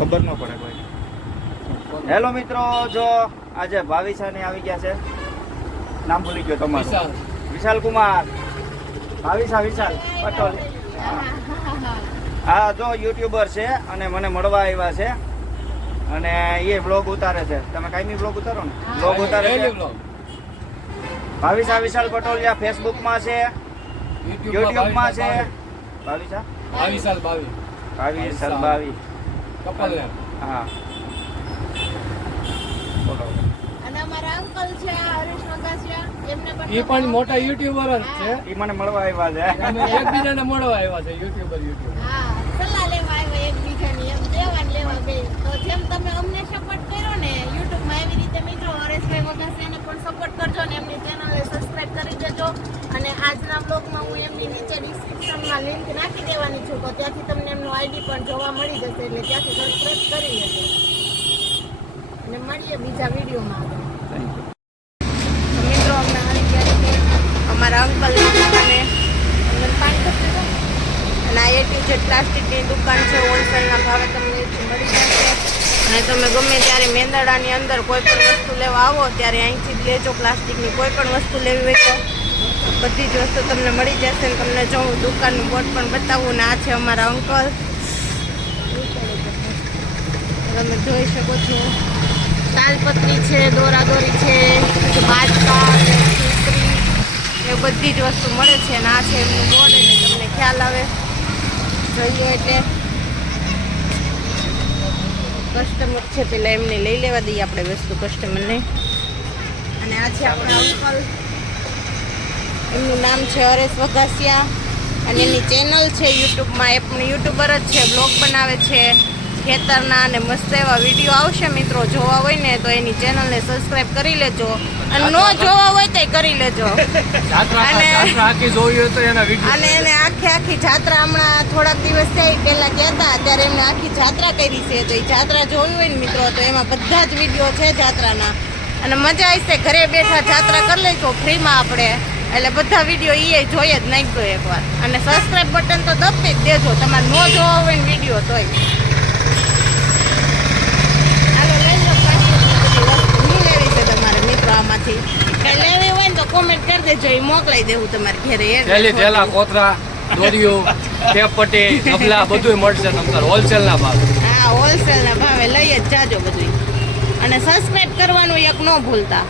ખબર ન પડે કોઈ. હેલો મિત્રો જો આજે ભાવિસાને આવી ગયા છે. નામ ભૂલી ગયો તમારું. વિશાલ. કુમાર. ભાવિસા વિશાલ. પટોલ. હા જો યુટ્યુબર છે અને મને મળવા આવ્યા છે. અને એ બ્લોગ ઉતારે છે. તમે કાયમી બ્લોગ ઉતારો ને? બ્લોગ ઉતારે છે. ભાવિસા વિશાલ પટોલિયા ફેસબુકમાં છે? યુટ્યુબમાં છે? ભાવિસા ભાવિશાલ ભાવિ. સર ભાવિ. કપલ ને હા. અને અમારા અંકલ છે હરીશ વગાસિયા એમને પણ એ પણ મોટા યુટ્યુબર જ છે. એ મને મળવા આવ્યા છે. અમે એકબીજાને મળવા આવ્યા છે યુટ્યુબર યુટ્યુબર. હા સલાહ લેવા આવ્યા એકબીજાની એમ દેવા ને લેવા બે. તો જેમ તમે અમને સપોર્ટ કર્યો ને યુટ્યુબમાં એવી રીતે મિત્રો હરેશભાઈ વગાસિયાને પણ સપોર્ટ કરજો ને એમની ચેનલને સબસ્ક્રાઇબ કરી દેજો અને આજના બ્લોગમાં હું એમની નીચે ડિસ્ક્રિપ્શનમાં લિંક નાખી દેવાની છું તો ત્યાંથી તમને એમનો આઈડી પણ જોવા મળી જશે એટલે ત્યાંથી સબસ્ક્રાઈબ કરી લેજો. અને મળીએ બીજા વિડીયોમાં મિત્રો અમને આવી અમારા અંકલ અને અંદર પાણી અને આ એટી જેટ પ્લાસ્ટિકની દુકાન છે હોલસેલના ભાવે તમને મળી જશે. અને તમે ગમે ત્યારે મેંદડાની અંદર કોઈ પણ વસ્તુ લેવા આવો ત્યારે અહીંથી જ લેજો પ્લાસ્ટિકની કોઈ પણ વસ્તુ લેવી હોય તો બધી જ વસ્તુ તમને મળી જશે ને તમને જો હું દુકાનનું બોર્ડ પણ બતાવું ને આ છે અમારા અંકલ. તમે જોઈ શકો છો. તાલપત્રી છે, દોરાદોરી છે બાજકા ને એ બધી જ વસ્તુ મળે છે ને આ છે એમનું બોર્ડ એટલે તમને ખ્યાલ આવે. જોઈએ એટલે. કસ્ટમર છે પેલા એમને લઈ લેવા દઈએ આપણે વસ્તુ કસ્ટમરને. અને આ છે આપણા અંકલ. એમનું નામ છે હરેશ વઘાસિયા અને એની ચેનલ છે યુટ્યુબમાં એ પણ યુટ્યુબર જ છે બ્લોગ બનાવે છે ખેતરના અને મસ્ત એવા વીડિયો આવશે મિત્રો. જોવા હોય ને તો એની ચેનલને સબસ્ક્રાઇબ કરી લેજો. અને ન જોવા હોય તો કરી લેજો. અને- એને આખી આખી જાત્રા હમણાં થોડાક દિવસ થયા પહેલા ગયા હતા ત્યારે એમને આખી જાત્રા કરી છે. તો એ જાત્રા જોવી હોય ને મિત્રો તો એમાં બધા જ વીડિયો છે જાત્રાના. અને મજા આવશે. ઘરે બેઠા જાત્રા કરી લઈશું ફ્રીમાં આપણે. એટલે બધા વીડિયો એ જોઈએ જ નાખજો એકવાર. અને સબસ્ક્રાઇબ બટન તો દબતી જ દેજો તમારે ન જોવા હોય ને વીડિયો તોય. કઈ લેવી હોય ને તો કોમેન્ટ કરી દેજો એ મોકલાઈ દેવું તમારે ઘરે થેલી થેલા કોતરા દોરીઓ ટેપ પટ્ટી ડબલા બધું મળશે તમને હોલસેલ ના ભાવ. હા હોલસેલ ના ભાવે. લઈ જ જાજો બધું અને સબસ્ક્રાઇબ કરવાનું એક ન ભૂલતા.